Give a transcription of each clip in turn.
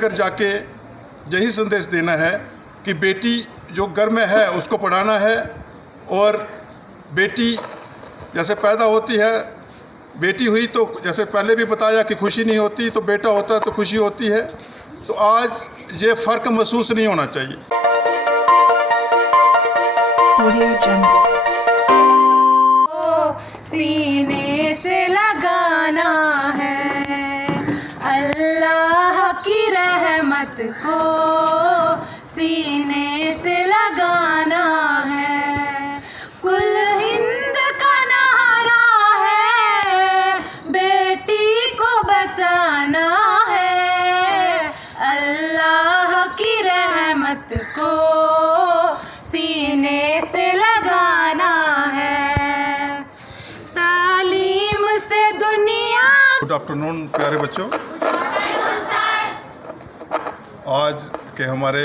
घर जाके यही संदेश देना है कि बेटी जो घर में है उसको पढ़ाना है। और बेटी जैसे पैदा होती है, बेटी हुई तो जैसे पहले भी बताया कि खुशी नहीं होती, तो बेटा होता है तो खुशी होती है। तो आज ये फ़र्क महसूस नहीं होना चाहिए। सीने से लगाना है अल्लाह की रहमत को, सीने से लगाना है। कुल हिंद का नारा है, बेटी को बचाना है अल्लाह की रहमत को, सीने से लगाना है। तालीम से दुनिया। गुड आफ्टरनून प्यारे बच्चों। आज के हमारे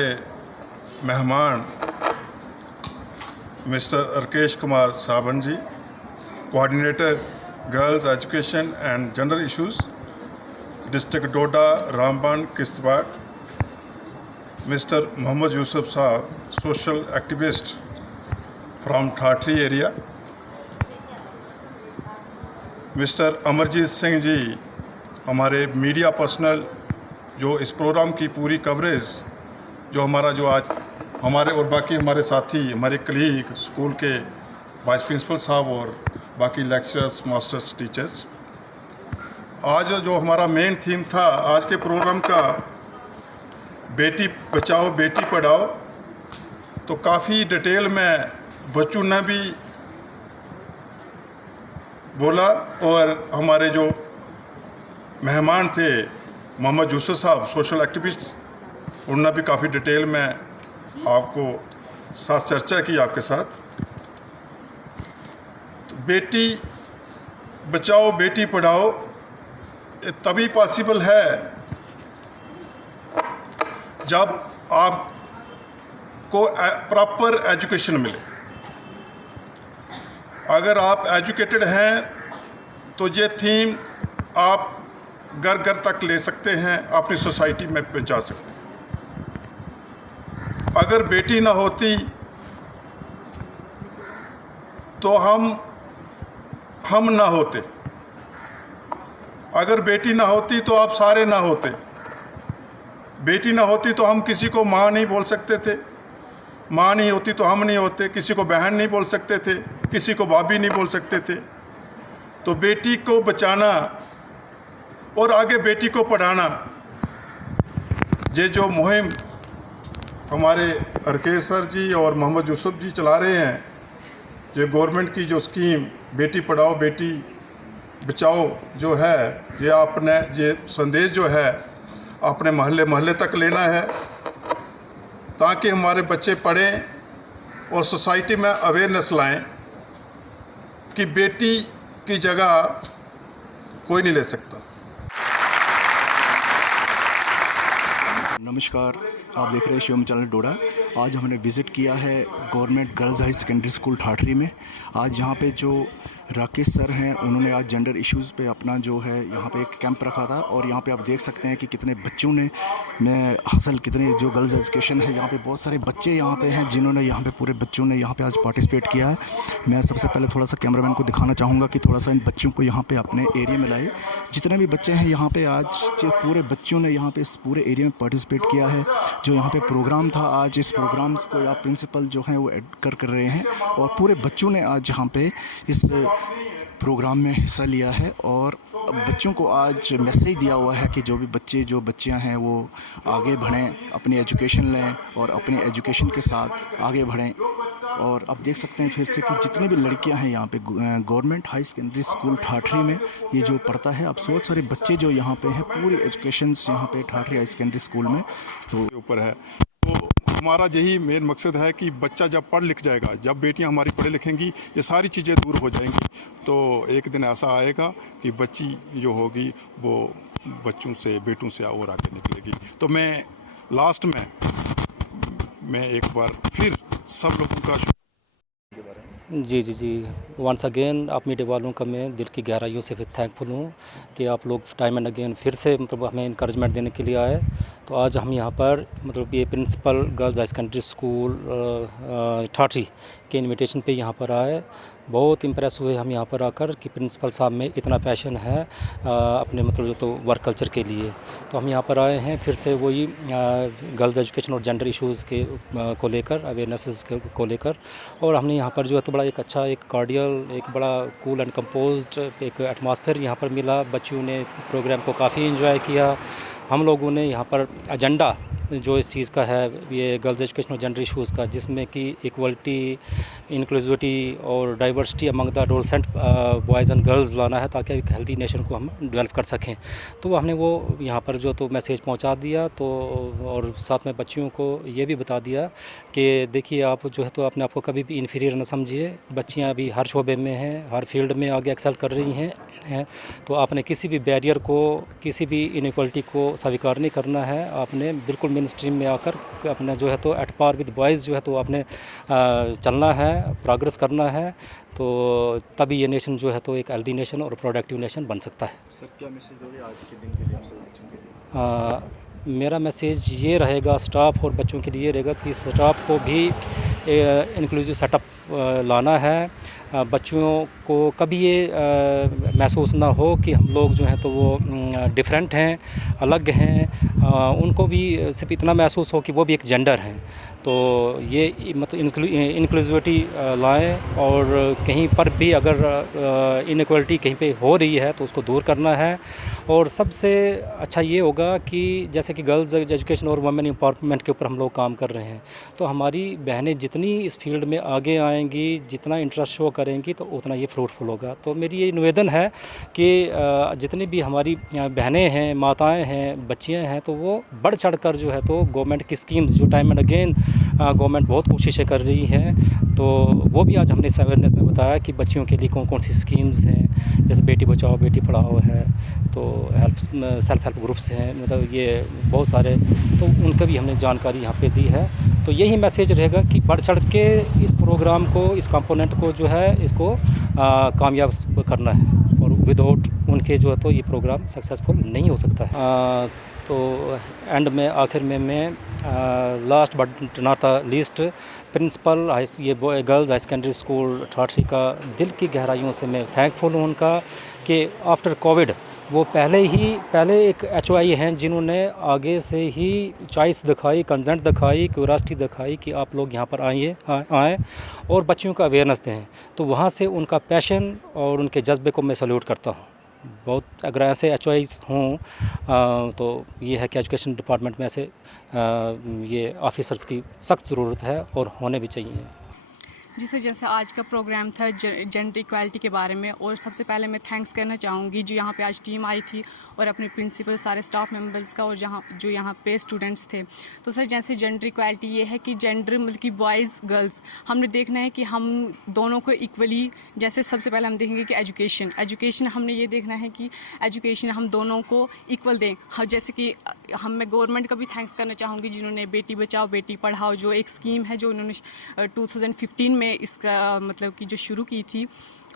मेहमान mister Arkesh Kumar Sawan ji, coordinator girls education and general issues, district Doda Ramban Kishtwar. Mister Mohammad Yusuf साहब, social activist from Thathri area. Mister Amarjeet Singh ji, हमारे मीडिया पर्सनल, जो इस प्रोग्राम की पूरी कवरेज जो हमारा जो आज हमारे और बाकी हमारे साथी, हमारे कलीग, स्कूल के वाइस प्रिंसिपल साहब और बाकी लेक्चरर्स, मास्टर्स, टीचर्स। आज जो हमारा मेन थीम था आज के प्रोग्राम का, बेटी बचाओ बेटी पढ़ाओ, तो काफ़ी डिटेल में बच्चों ने भी बोला और हमारे जो मेहमान थे मोहम्मद यूसुफ साहब, सोशल एक्टिविस्ट, उन्होंने भी काफ़ी डिटेल में आपको साथ चर्चा की आपके साथ। तो बेटी बचाओ बेटी पढ़ाओ ये तभी पॉसिबल है जब आपको प्रॉपर एजुकेशन मिले। अगर आप एजुकेटेड हैं तो ये थीम आप घर घर तक ले सकते हैं, अपनी सोसाइटी में पहुंचा सकते हैं। अगर बेटी ना होती तो हम ना होते, अगर बेटी ना होती तो आप सारे ना होते, बेटी ना होती तो हम किसी को माँ नहीं बोल सकते थे, माँ नहीं होती तो हम नहीं होते, किसी को बहन नहीं बोल सकते थे, किसी को भाभी नहीं बोल सकते थे। तो बेटी को बचाना और आगे बेटी को पढ़ाना, ये जो मुहिम हमारे अर्केश सर जी और मोहम्मद यूसुफ जी चला रहे हैं, ये गवर्नमेंट की जो स्कीम बेटी पढ़ाओ बेटी बचाओ जो है, ये आपने ये संदेश जो है अपने मोहल्ले मोहल्ले तक लेना है, ताकि हमारे बच्चे पढ़ें और सोसाइटी में अवेयरनेस लाएं कि बेटी की जगह कोई नहीं ले सकता। नमस्कार, आप देख रहे हैं शिवम चैनल डोडा। आज हमने विज़िट किया है government girls high secondary school Thathri में। आज यहाँ पे जो राकेश सर हैं, उन्होंने आज जेंडर इश्यूज़ पे अपना जो है यहाँ पे एक कैंप रखा था, और यहाँ पे आप देख सकते हैं कि कितने बच्चों ने हासिल, कितने जो गर्ल्स एजुकेशन है, यहाँ पे बहुत सारे बच्चे यहाँ पे हैं जिन्होंने यहाँ पे पूरे बच्चों ने यहाँ पे आज पार्टिसिपेट किया है। मैं सबसे पहले थोड़ा सा कैमरामैन को दिखाना चाहूँगा कि थोड़ा सा इन बच्चों को यहाँ पे अपने एरिया में लाए। जितने भी बच्चे हैं यहाँ पे आज, पूरे बच्चों ने यहाँ पे इस पूरे एरिया में पार्टिसिपेट किया है। जो यहाँ पे प्रोग्राम था आज, इस प्रोग्राम को आप प्रिंसिपल जो हैं वो कर रहे हैं, और पूरे बच्चों ने आज यहाँ पे इस प्रोग्राम में हिस्सा लिया है। और बच्चों को आज मैसेज दिया हुआ है कि जो भी बच्चे जो बच्चियां हैं वो आगे बढ़ें, अपनी एजुकेशन लें और अपनी एजुकेशन के साथ आगे बढ़ें। और आप देख सकते हैं फिर से कि जितनी भी लड़कियां हैं यहाँ पे government high secondary school Thathri में ये जो पढ़ता है, अब बहुत सारे बच्चे जो यहाँ पे हैं, पूरी एजुकेशन यहाँ पे ठाठरी हाई सेकेंडरी स्कूल में तो ऊपर है। तो हमारा यही मेन मकसद है कि बच्चा जब पढ़ लिख जाएगा, जब बेटियां हमारी पढ़े लिखेंगी, ये सारी चीज़ें दूर हो जाएंगी। तो एक दिन ऐसा आएगा कि बच्ची जो होगी वो बच्चों से, बेटों से और आगे निकलेगी। तो मैं लास्ट में मैं एक बार फिर सब लोगों का जी वंस अगेन आप मीडिया वालों का मैं दिल की गहराइयों से फिर थैंकफुल हूँ कि आप लोग टाइम एंड अगेन फिर से मतलब हमें इंकरेजमेंट देने के लिए आए। तो आज हम यहाँ पर मतलब ये principal girls high secondary school Thathri के इनविटेशन पे यहाँ पर आए। बहुत इम्प्रेस हुए हम यहाँ पर आकर कि प्रिंसिपल साहब में इतना पैशन है अपने मतलब जो तो वर्क कल्चर के लिए। तो हम यहाँ पर आए हैं फिर से वही गर्ल्स एजुकेशन और जेंडर इश्यूज़ के को लेकर, अवेयरनेसेस को लेकर। और हमने यहाँ पर जो है तो बड़ा एक अच्छा, एक कार्डियल, एक बड़ा कूल एंड कंपोज्ड एक एटमॉस्फेयर यहाँ पर मिला। बच्चों ने प्रोग्राम को काफ़ी एंजॉय किया। हम लोगों ने यहाँ पर एजेंडा जो इस चीज़ का है, ये गर्ल्स एजुकेशन और जेंडर इश्यूज़ का, जिसमें कि इक्वलिटी, इंक्लूसिविटी और diversity among the adolescent boys and girls लाना है ताकि एक हेल्दी नेशन को हम डेवलप कर सकें। तो हमने वो यहाँ पर जो तो मैसेज पहुँचा दिया। तो और साथ में बच्चियों को ये भी बता दिया कि देखिए आप जो है तो अपने आप को कभी भी इन्फीरियर न समझिए। बच्चियाँ अभी हर शोबे में हैं, हर फील्ड में आगे एक्सेल कर रही हैं। तो आपने किसी भी बैरियर को, किसी भी इनइक्वलिटी को स्वीकार नहीं करना है। आपने बिल्कुल मेन स्ट्रीम में आकर अपना जो है तो एट पार विद बॉयज़ जो है तो आपने चलना है, प्रोग्रेस करना है। तो तभी ये नेशन जो है तो एक हेल्दी नेशन और प्रोडक्टिव नेशन बन सकता है। सर क्या मैसेज दोगे आज के दिन के लिए आप सब बच्चों के लिए? मेरा मैसेज ये रहेगा स्टाफ और बच्चों के लिए रहेगा कि स्टाफ को भी इंक्लूसिव सेटअप लाना है। बच्चों को कभी ये महसूस ना हो कि हम लोग जो हैं तो वो डिफरेंट हैं, अलग हैं। उनको भी सिर्फ इतना महसूस हो कि वो भी एक जेंडर हैं। तो ये मतलब इंक्लूसिविटी लाएं और कहीं पर भी अगर इनइक्वलिटी कहीं पे हो रही है तो उसको दूर करना है। और सबसे अच्छा ये होगा कि जैसे कि गर्ल्स एजुकेशन और वुमेन एम्पावरमेंट के ऊपर हम लोग काम कर रहे हैं, तो हमारी बहनें जितनी इस फील्ड में आगे आएंगी, जितना इंटरेस्ट शो करेंगी, तो उतना ये फ्रूटफुल होगा। तो मेरी ये निवेदन है कि जितनी भी हमारी बहनें हैं, माताएं हैं, बच्चियां हैं, तो वो बढ़ चढ़ कर जो है तो गवर्नमेंट की स्कीम्स जो टाइम एंड अगेन गवर्नमेंट बहुत कोशिशें कर रही है, तो वो भी आज हमने इस अवेयरनेस में बताया कि बच्चियों के लिए कौन कौन सी स्कीम्स हैं। जैसे बेटी बचाओ बेटी पढ़ाओ है, तो सेल्फ हेल्प ग्रुप्स हैं, मतलब ये बहुत सारे, तो उनका भी हमने जानकारी यहाँ पे दी है। तो यही मैसेज रहेगा कि बढ़ चढ़ के इस प्रोग्राम को, इस कंपोनेंट को जो है इसको कामयाब करना है। और विदाउट उनके जो है तो ये प्रोग्राम सक्सेसफुल नहीं हो सकता है। तो एंड में आखिर में मैं last but not the least principal ये girls high secondary school Thathri का दिल की गहराइयों से मैं थैंकफुल हूँ उनका कि आफ्टर कोविड वो पहले एक HOI हैं जिन्होंने आगे से ही चॉइस दिखाई, कंसेंट दिखाई, क्यूरियोसिटी दिखाई कि आप लोग यहाँ पर आएँ और बच्चियों का अवेयरनेस दें। तो वहाँ से उनका पैशन और उनके जज्बे को मैं सैल्यूट करता हूँ। बहुत अगर ऐसे HOIs हों तो ये है कि एजुकेशन डिपार्टमेंट में ऐसे ये ऑफिसर्स की सख्त ज़रूरत है और होने भी चाहिए। जी सर, जैसे आज का प्रोग्राम था जेंडर इक्वालिटी के बारे में, और सबसे पहले मैं थैंक्स करना चाहूँगी जो यहाँ पे आज टीम आई थी और अपने प्रिंसिपल, सारे स्टाफ मेंबर्स का, और जो यहाँ पे स्टूडेंट्स थे। तो सर जैसे जेंडर इक्वालिटी ये है कि जेंडर मतलब कि बॉयज़ गर्ल्स हमने देखना है कि हम दोनों को इक्वली, जैसे सबसे पहले हम देखेंगे कि एजुकेशन हमने ये देखना है कि एजुकेशन हम दोनों को इक्वल दें। जैसे कि मैं गवर्नमेंट का भी थैंक्स करना चाहूँगी जिन्होंने बेटी बचाओ बेटी पढ़ाओ जो एक स्कीम है जो उन्होंने 2015 में इसका मतलब कि जो शुरू की थी,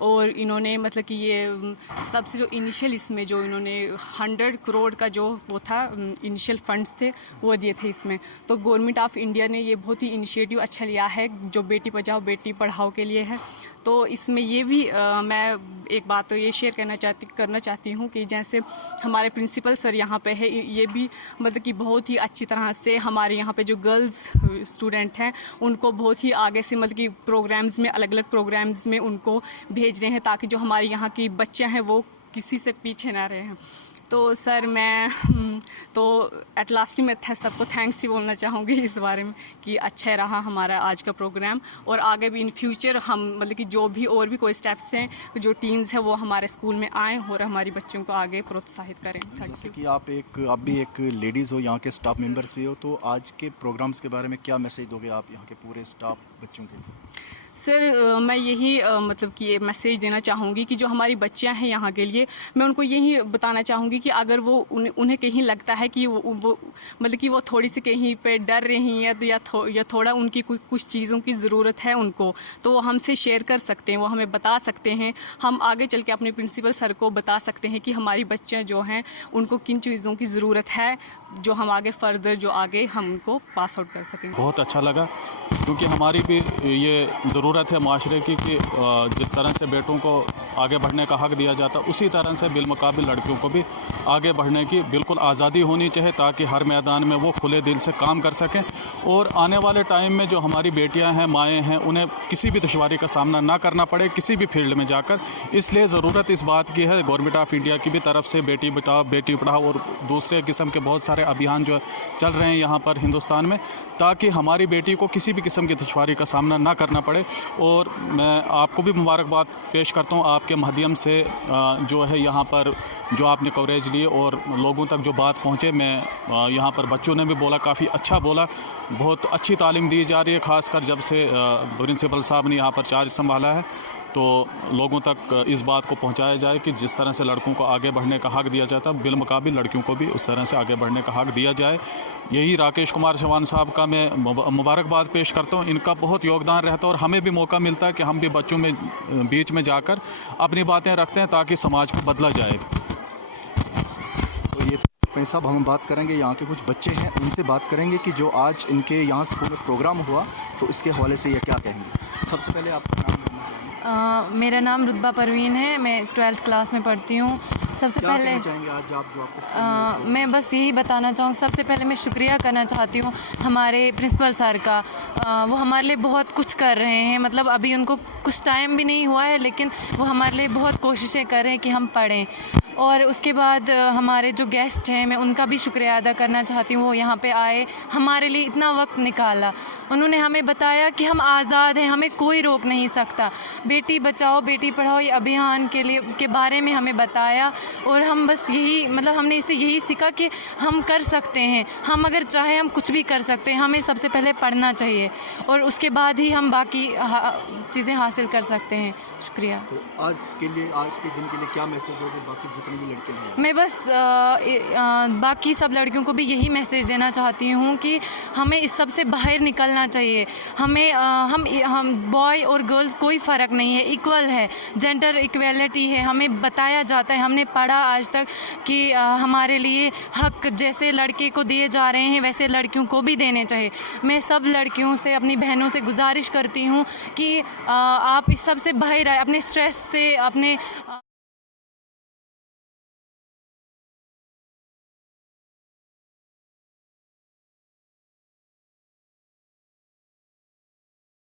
और इन्होंने मतलब कि ये सबसे जो इनिशियल इसमें जो इन्होंने 100 करोड़ का जो वो था इनिशियल फंड्स थे वो दिए थे इसमें। तो गवर्नमेंट ऑफ इंडिया ने ये बहुत ही इनिशिएटिव अच्छा लिया है जो बेटी बचाओ बेटी पढ़ाओ के लिए है। तो इसमें ये भी मैं एक बात तो ये शेयर करना चाहती हूँ कि जैसे हमारे प्रिंसिपल सर यहाँ पे है, ये भी मतलब कि बहुत ही अच्छी तरह से हमारे यहाँ पे जो गर्ल्स स्टूडेंट हैं उनको बहुत ही आगे से मतलब कि प्रोग्राम्स में, अलग अलग प्रोग्राम्स में उनको भेज रहे हैं ताकि जो हमारे यहाँ की बच्चियाँ हैं वो किसी से पीछे ना रहे हैं। तो सर मैं तो एट लास्ट मैं सबको थैंक्स ही बोलना चाहूँगी इस बारे में कि अच्छा रहा हमारा आज का प्रोग्राम, और आगे भी इन फ्यूचर हम मतलब कि जो भी और भी कोई स्टेप्स हैं जो टीम्स हैं वो हमारे स्कूल में आएँ और हमारी बच्चों को आगे प्रोत्साहित करें। Thank you. कि आप भी एक लेडीज़ हो, यहाँ के स्टाफ मेंबर्स भी हो, तो आज के प्रोग्राम्स के बारे में क्या मैसेज दोगे आप यहाँ के पूरे स्टाफ बच्चों के लिए? सर मैं यही मतलब कि ये मैसेज देना चाहूँगी कि जो हमारी बच्चियाँ हैं यहाँ के लिए, मैं उनको यही बताना चाहूँगी कि अगर वो उन्हें कहीं लगता है कि वो मतलब कि वो थोड़ी सी कहीं पे डर रही हैं या थोड़ा उनकी कुछ चीज़ों की ज़रूरत है उनको, तो वो हमसे शेयर कर सकते हैं, वो हमें बता सकते हैं। हम आगे चल के अपने प्रिंसिपल सर को बता सकते हैं कि हमारी बच्चियाँ जो हैं उनको किन चीज़ों की ज़रूरत है, जो हम आगे फर्दर जो आगे हम उनको पास आउट कर सकेंगे। बहुत अच्छा लगा, क्योंकि हमारी भी ये ज़रूरत है माशरे की कि जिस तरह से बेटों को आगे बढ़ने का हक़ दिया जाता, उसी तरह से बिलमुकाबिल लड़कियों को भी आगे बढ़ने की बिल्कुल आज़ादी होनी चाहिए, ताकि हर मैदान में वो खुले दिल से काम कर सकें। और आने वाले टाइम में जो हमारी बेटियां हैं, माएँ हैं, उन्हें किसी भी दुश्वारी का सामना ना करना पड़े किसी भी फील्ड में जाकर। इसलिए ज़रूरत इस बात की है, गवर्नमेंट ऑफ इंडिया की भी तरफ से बेटी बचाओ बेटी पढ़ाओ और दूसरे किस्म के बहुत सारे अभियान जो चल रहे हैं यहाँ पर हिंदुस्तान में, ताकि हमारी बेटी को किसी भी किस्म की दुश्वारी का सामना ना करना पड़े। और मैं आपको भी मुबारकबाद पेश करता हूँ आपके माध्यम से, जो है यहाँ पर जो आपने कवरेज लिए और लोगों तक जो बात पहुँचे। मैं यहाँ पर बच्चों ने भी बोला, काफ़ी अच्छा बोला, बहुत अच्छी तालीम दी जा रही है, ख़ासकर जब से प्रिंसिपल साहब ने यहाँ पर चार्ज संभाला है। तो लोगों तक इस बात को पहुंचाया जाए कि जिस तरह से लड़कों को आगे बढ़ने का हक़ दिया जाता है, बिलमुकाबिल लड़कियों को भी उस तरह से आगे बढ़ने का हक़ दिया जाए। यही राकेश कुमार चौहान साहब का मैं मुबारकबाद पेश करता हूं। इनका बहुत योगदान रहता है और हमें भी मौका मिलता है कि हम भी बच्चों में बीच में जाकर अपनी बातें रखते हैं, ताकि समाज को बदला जाए। तो ये भाई साहब, हम बात करेंगे यहाँ के कुछ बच्चे हैं, उनसे बात करेंगे कि जो आज इनके यहाँ स्कूल में प्रोग्राम हुआ, तो इसके हवाले से ये क्या कहेंगे। सबसे पहले आपका नाम बताना चाहेंगे। मेरा नाम रुतबा परवीन है, मैं 12th क्लास में पढ़ती हूँ। सबसे क्या पहले कहना चाहेंगे आज आप जो आपके स्कूल में मैं बस यही बताना चाहूँगी, सबसे पहले मैं शुक्रिया करना चाहती हूँ हमारे प्रिंसिपल सर का। वो हमारे लिए बहुत कुछ कर रहे हैं, मतलब अभी उनको कुछ टाइम भी नहीं हुआ है, लेकिन वो हमारे लिए बहुत कोशिशें कर रहे हैं कि हम पढ़ें। और उसके बाद हमारे जो गेस्ट हैं, मैं उनका भी शुक्रिया अदा करना चाहती हूँ। वो यहाँ पे आए, हमारे लिए इतना वक्त निकाला, उन्होंने हमें बताया कि हम आज़ाद हैं, हमें कोई रोक नहीं सकता। बेटी बचाओ बेटी पढ़ाओ ये अभियान के बारे में हमें बताया, और हम बस यही मतलब हमने इससे यही सीखा कि हम कर सकते हैं, हम अगर चाहें हम कुछ भी कर सकते हैं। हमें सबसे पहले पढ़ना चाहिए और उसके बाद ही हम बाकी चीज़ें हासिल कर सकते हैं। शुक्रिया। तो आज के दिन के लिए क्या मैसेज दोगे बाकी जितनी भी लड़कियां हैं? मैं बस बाकी सब लड़कियों को भी यही मैसेज देना चाहती हूँ कि हमें इस सब से बाहर निकलना चाहिए। हम बॉय और गर्ल्स कोई फ़र्क नहीं है, इक्वल है, जेंडर इक्वलिटी है। हमें बताया जाता है, हमने पढ़ा आज तक कि हमारे लिए हक जैसे लड़के को दिए जा रहे हैं वैसे लड़कियों को भी देने चाहिए। मैं सब लड़कियों से, अपनी बहनों से गुजारिश करती हूँ कि आप इस सब से बाहर आए, अपने स्ट्रेस से, अपने